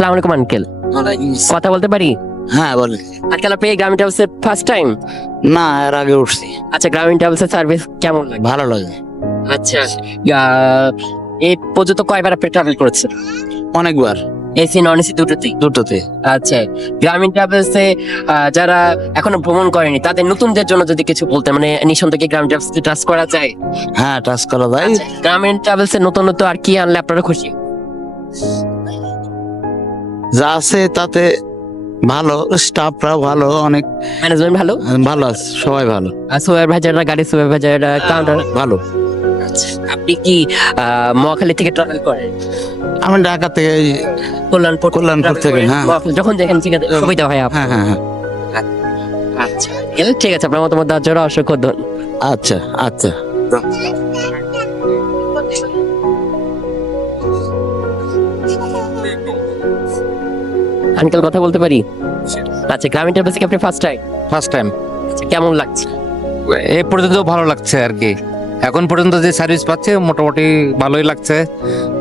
আসসালামু আলাইকুম আঙ্কেল, কথা বলতে পারি? হ্যাঁ বলে। আজকাল আপনি গ্রামীণ ট্রাভেলসের ফার্স্ট টাইম? না, এর আগে উঠছি। আচ্ছা, গ্রামীণ ট্রাভেলসের সার্ভিস কেমন লাগে? ভালো লাগে। আচ্ছা, এই পর্যন্ত কয়বার আপনি ট্রাভেল করেছেন? অনেকবার। এসি নন এসি দুটোতেই? দুটোতে। আচ্ছা, গ্রামীণ ট্রাভেলসে যারা এখনো ভ্রমণ করেনি তাদের নতুনদের জন্য যদি কিছু বলতে, মানে নিঃসন্দেহে গ্রামীণ ট্রাভেলসকে ট্রাস্ট করা যায়? হ্যাঁ, টাচ করা যায়। আচ্ছা, গ্রামীণ ট্রাভেলসের নতুনত্ব আর কি আনলে আপনারা খুশি? যা আছে তাতে ভালো, স্টাফরাও ভালো, অনেক ম্যানেজমেন্ট ভালো, ভালো আছে, সবাই ভালো। আর সুপারভাইজাররা, গাড়ি সুপারভাইজাররা, কাউন্টার ভালো। আচ্ছা, আপনি কি মহাখালী থেকে ট্রাভেল করেন? আমি ঢাকা থেকে কল্যাণপুর কল্যাণপুর থেকে, হ্যাঁ। মহাখালী যখন যেখান থেকে সুবিধা হয় আপনার? হ্যাঁ হ্যাঁ হ্যাঁ। আচ্ছা, ঠিক আছে, আপনার মতামত দেওয়ার জন্য অসংখ্য ধন্যবাদ। আচ্ছা আচ্ছা। আঙ্কেল, কথা বলতে পারি? আচ্ছা, গ্রামীণ ট্রাভেলস কি আপনি ফার্স্ট টাইম? First time. আচ্ছা, কেমন লাগছে? এ পর্যন্ত ভালো লাগছে আর কি। এখন পর্যন্ত যে সার্ভিস পাচ্ছে মোটামুটি ভালোই লাগছে।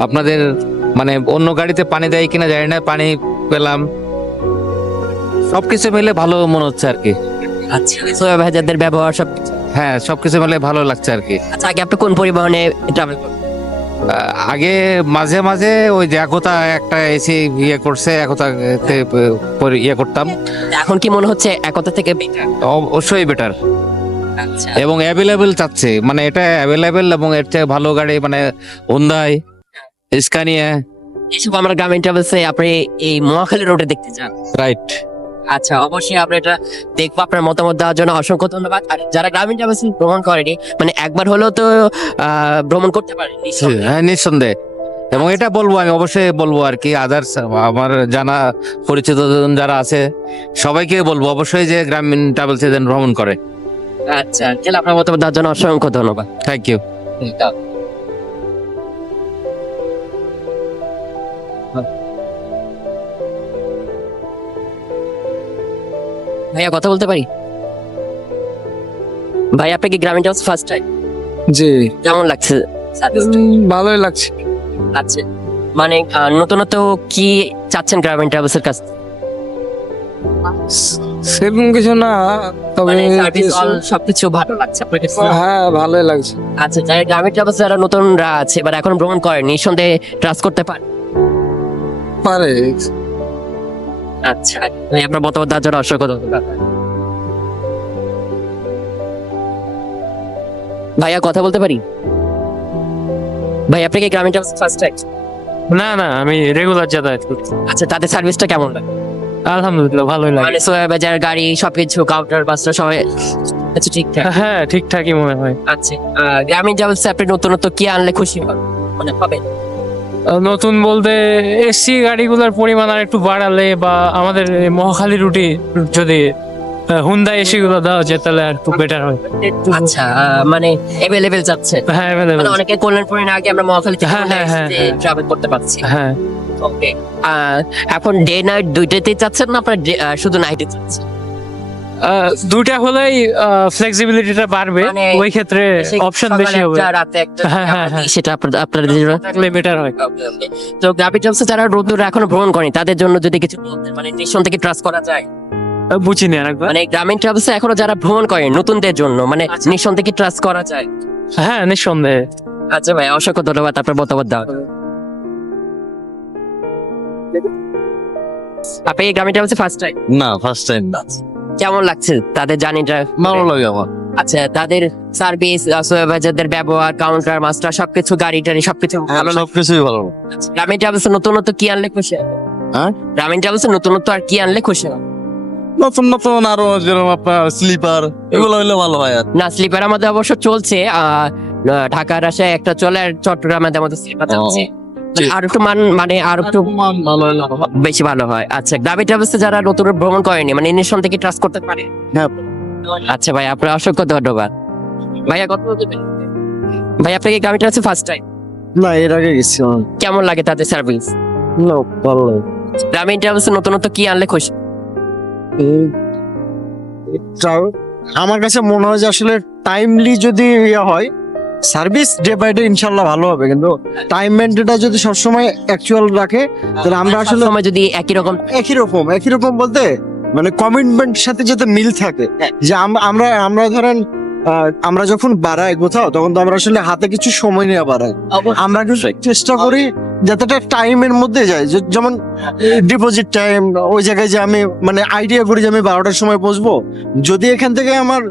আপনাদের মানে অন্য গাড়িতে পানি দেয় কিনা জানি না, পানি পেলাম, সবকিছু মিলে ভালো মনে হচ্ছে আর কি। আচ্ছা, সুপারভাইজারদের ব্যবহার সব? হ্যাঁ, সবকিছু মিলে ভালো লাগছে আর কি। আচ্ছা, আগে আপনি কোন পরিবহনে ট্রাভেল করেন? আগে মাঝে মাঝে ওই যে একতা একটা এসি ইয়ে করছে, একতাতে ইয়ে করতাম। এখন কি মনে হচ্ছে একতা থেকে বেটার? অবশ্যই বেটার আচ্ছা, এবং অ্যাভেলেবেল চাচ্ছে, মানে এটা অ্যাভেলেবেল এবং এর চেয়ে ভালো গাড়ি মানে হোন্ডাই, স্কানিয়া। এসব আমরা গ্রামীণ ট্রাভেলসে আপনি এই মহাখালী রোডে দেখতে চান? রাইট। আচ্ছা, অবশ্যই আমরা এটা দেখবো। আপনার মতামত দেওয়ার জন্য অসংখ্য ধন্যবাদ। আর যারা গ্রামীণ ট্রাভেলস ভ্রমণ করেনি, মানে একবার হলেও তো ভ্রমণ করতে পারে নিঃসন্দেহে। হ্যাঁ, নিঃসন্দেহে। এবং এটা বলবো, আমি অবশ্যই বলবো আর কি, আদার্স আমার জানা পরিচিত জন যারা আছে সবাইকে বলবো অবশ্যই যে গ্রামীণ ট্রাভেলসে যেন ভ্রমণ করে। আচ্ছা, তাহলে আপনার মতামত দেওয়ার জন্য অসংখ্য ধন্যবাদ। Thank you. ভাইয়া, কথা বলতে পারি? ভাই, আপনি কি গ্রামীণ ট্রাভেলস ফার্স্ট টাইম? জি, কেমন লাগছে সার্ভিস? ভালোই লাগছে। আচ্ছা, মানে নতুনত্ব কি চাচ্ছেন গ্রামীণ ট্রাভেলস এর কাছ থেকে? সেরকম কিছু না, তবে মানে সার্ভিস সবকিছু ভালো লাগছে আপনার কাছে? হ্যাঁ, ভালোই লাগছে। আচ্ছা, যারা গ্রামীণ ট্রাভেলস যারা নতুনরা আছে এবার এখন ভ্রমণ করেন, নিঃসন্দেহে ট্রাস্ট করতে পারে? পারে। আচ্ছা, ভাই, আপনার মতামত দেওয়ার জন্য অসংখ্য ধন্যবাদ। ভাইয়া, কথা বলতে পারি? ভাই, আপনি কি গ্রামীণ ট্রাভেলস ফার্স্ট টাইম? না না, আমি রেগুলার যাতায়াত করছি। আচ্ছা, তাদের সার্ভিসটা কেমন লাগে? আলহামদুলিল্লাহ, ভালোই লাগে। মানে বাজার, গাড়ি, সবকিছু, কাউন্টার, বাসটা সবাই আচ্ছা ঠিকঠাক? হ্যাঁ, ঠিকঠাকই মনে হয়। আচ্ছা, গ্রামীণ ট্রাভেলসে আপনি নতুনত্ব কি আনলে খুশি হন, মানে হবে? নতুন বলতে এসি গাড়িগুলোর পরিমাণ আর একটু বাড়ালে, বা আমাদের এই মহাখালী রুটে যদি হুন্ডা এসি গুলো দেওয়া যায় তাহলে আর একটু বেটার হয়। আচ্ছা, মানে অ্যাভেলেবেল যাচ্ছে? হ্যাঁ, available। মানে অনেকে কল্যাণপুরে না, আগে আমরা মহাখালী থেকে হ্যাঁ, হ্যাঁ, হ্যাঁ, হ্যাঁ। ট্রাভেল করতে পারছি। হ্যাঁ, ওকে, এখন ডে নাইট দুইটাতেই চাচ্ছেন না আপনার শুধু নাইটে চাচ্ছেন? দুইটা হলেই ফ্লেক্সিবিলিটিটা বাড়বে, মানে ওই ক্ষেত্রে অপশন সকালে বেশি হবে, একটা, রাতে একটা, হ্যাঁ, হ্যাঁ, হ্যাঁ। সেটা আপনাদের জন্য থাকলে বেটার হয়। Okay, okay. তো গ্রামীণ ট্রাভেলসে যারা নতুনরা এখনো ভ্রমণ করেনি তাদের জন্য যদি কিছু বলতেন, মানে নিঃসন্দেহে ট্রাস্ট করা যায়? বুঝিনি আরেকবার। মানে গ্রামীণ ট্রাভেলসে এখনো যারা ভ্রমণ করেন নতুনদের জন্য, মানে নিঃসন্দেহে ট্রাস্ট করা যায়? হ্যাঁ, নিঃসন্দেহে। আচ্ছা ভাই, অসংখ্য ধন্যবাদ আপনার মতামত দেওয়ার জন্য। আপনি এই গ্রামীণ ট্রাভেলসে ফার্স্ট টাইম? না, ফার্স্ট টাইম না। কেমন লাগছে তাদের জার্নিটা? ভালো লাগে আমার। আচ্ছা, তাদের সার্ভিস, সুপারভাইজারদের ব্যবহার, কাউন্টার, মাস্টার, সবকিছু, গাড়ি টাড়ি সবকিছু ভালো লাগে? সবকিছুই ভালো। আচ্ছা, গ্রামীণ ট্রাভেলসে নতুনত্ব কি আনলে খুশি হবে? হ্যাঁ? গ্রামীণ ট্রাভেলসে নতুনত্ব আর কি আনলে খুশি হবে? নতুন নতুন আরো যেরকম আপনার স্লিপার, এগুলো হইলে ভালো হয় আর। না, স্লিপার আমাদের অবশ্য চলছে, ঢাকার আশায় একটা চলে, আর চট্টগ্রামে আমাদের স্লিপার চলছে। আর একটু মানে আর একটু ভালো হইলে বেশি ভালো হয়। আচ্ছা, গ্রামীণ ট্রাভেলসে যারা নতুন ভ্রমণ করেনি, মানে নিঃসন্দেহে কি ট্রাস্ট করতে পারে? হ্যাঁ। আচ্ছা ভাই, আপনার অসংখ্য ধন্যবাদ। ভাইয়া, কত দেবেন? ভাই, আপনি কি গ্রামীণ ট্রাভেলসে ফার্স্ট টাইম? না, এর আগে গেছি। কেমন লাগে তাদের সার্ভিস? না, ভালো লাগে। গ্রামীণ ট্রাভেলসে নতুনত্ব কি আনলে খুশি? আমার কাছে মনে হয় যে আসলে টাইমলি যদি ইয়ে হয় সার্ভিস ডে বাই ডে ইনশাল্লাহ ভালো হবে, কিন্তু টাইম মেনটেনটা যদি সবসময় অ্যাকচুয়াল রাখে তাহলে আমরা আসলে সময় যদি একই রকম একই রকম বলতে মানে কমিটমেন্ট সাথে যাতে মিল থাকে, যে আমরা আমরা ধরেন আমরা যখন বাড়াই কোথাও তখন তো আমরা আসলে হাতে কিছু সময় নিয়ে বাড়াই, আমরা কিন্তু চেষ্টা করি যাতে টাইমের মধ্যে যায়, যেমন ডিপোজিট টাইম ওই জায়গায় যে আমি মানে আইডিয়া করি যে আমি 12টার সময় পৌঁছবো, যদি এখান থেকে আমার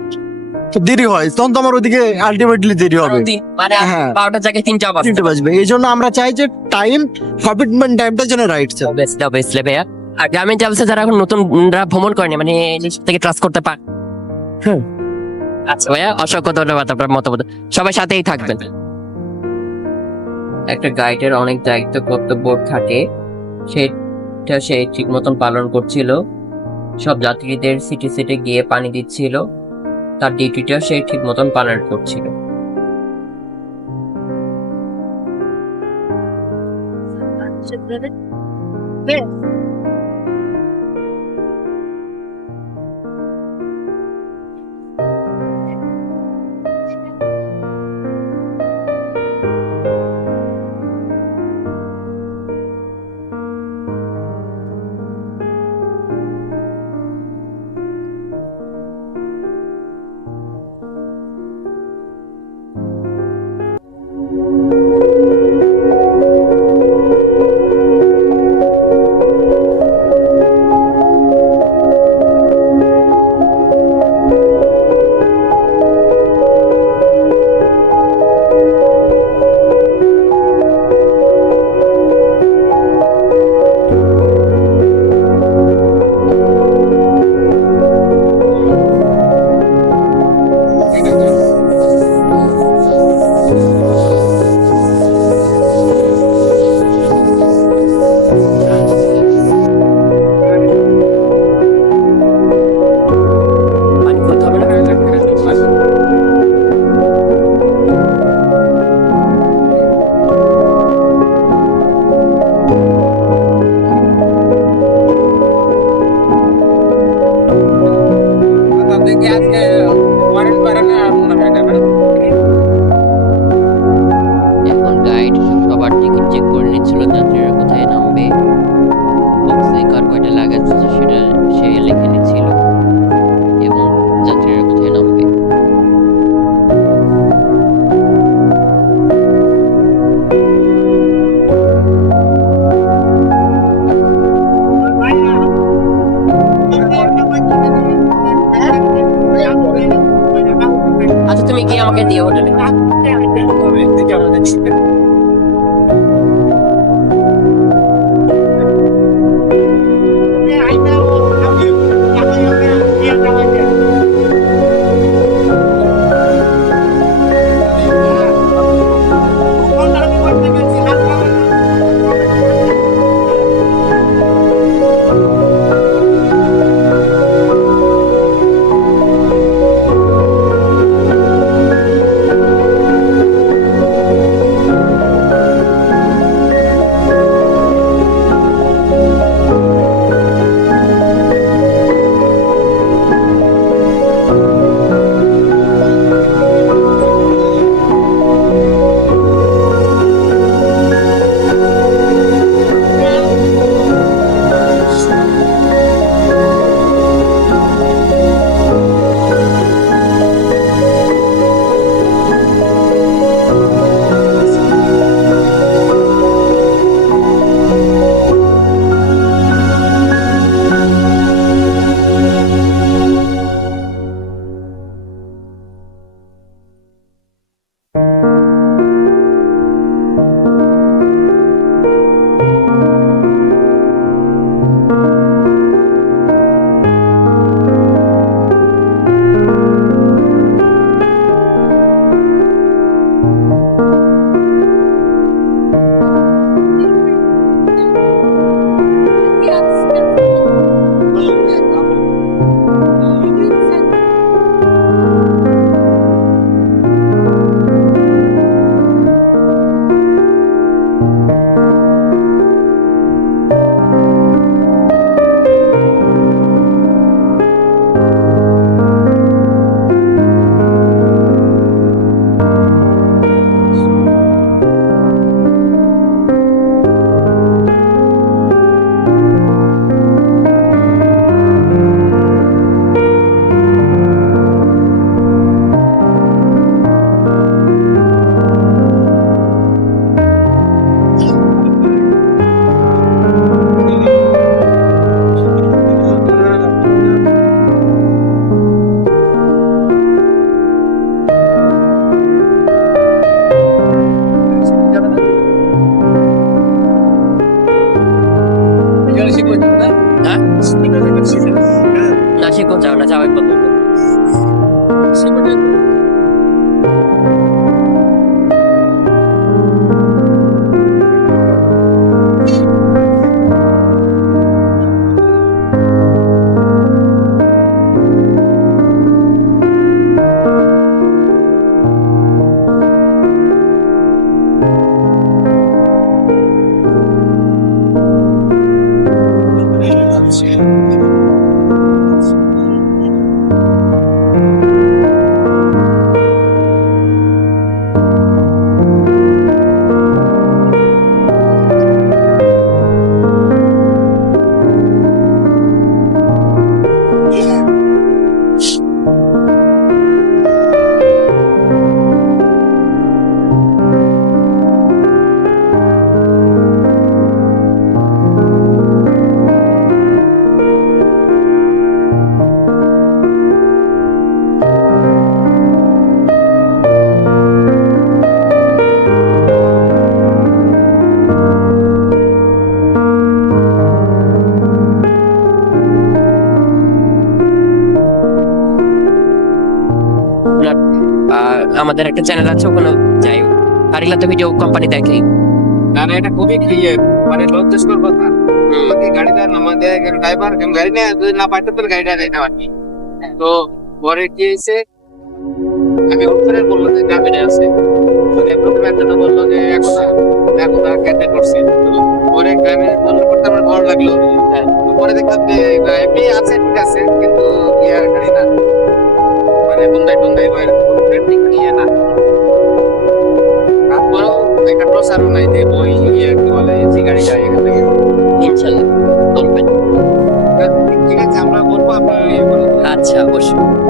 দেরি হয় তখন তো আমার ওইদিকে আলটিমেটলি দেরি হবে, মানে হ্যাঁ। 12টার জায়গায় 3টা বাজে। 3টে বাজবে। এই জন্য আমরা চাই যে টাইম কমিটমেন্ট টাইমটা যেন রাইট থাকে। বেস্ট ভাইয়া। আর গ্রামীণ ট্রাভেলসে যারা এখন নতুনরা ভ্রমণ করেনি মানে নিজে থেকে ট্রাস্ট করতে পারে। হ্যাঁ। আচ্ছা ভাইয়া, অসংখ্য ধন্যবাদ আপনার মতামত। সবাই সাথেই থাকবেন। একটা গাইডের অনেক দায়িত্ব কর্তব্য থাকে, সেটা সে ঠিক মতন পালন করছিল। সব যাত্রীদের সিটে সিটে গিয়ে পানি দিচ্ছিল, তার ডিউটিটা সে ঠিক মতন পালন করছিল। পানি করতে হবে না? এখন গাইড সবার টিকিট চেক করে নিচ্ছিল, যাত্রীরা কোথায় নামবে, বক্সে কার কয়টা লাগেজ আছে সেটা সে লিখে নিচ্ছিল এবং যাত্রীরা কোথায় নামবে। আচ্ছা তুমি গিয়ে আমাকে দিও হোটেলে। হ্যাঁ না শিখো যাও না যাও একবার বলবো আমাদের একটা চ্যানেল আছে ওখানে যাই আর এগুলা তো ভিডিও কোম্পানি দেখে না না, এটা খুবই ক্লিয়ার, মানে লজ্জাস্কর কথা। আমাকে গাড়িটা নামাতে ড্রাইভার গাড়ি যদি না পাইতে তাহলে গাড়িটা নেই না আর কি। তো পরে কি হয়েছে, আমি উত্তরে বললো যে গ্রামে আছে, মানে প্রথমে একটা বললো যে একদা কেটে করছে, পরে গ্রামে বললো করতে আমার ভালো লাগলো। তো পরে দেখলাম যে এমনি আছে, ঠিক আছে, কিন্তু ইয়ার গাড়ি না, মানে বন্দাই টন্দাই নিয়ে না। তারপরেও একটা প্রচার নাই যে ওই কি বলে এসি গাড়ি যায় এখান থেকে। ইনশাল্লাহ বলবেন ঠিক আছে, আমরা বলবো, আপনারা ইয়ে করুন। আচ্ছা অবশ্যই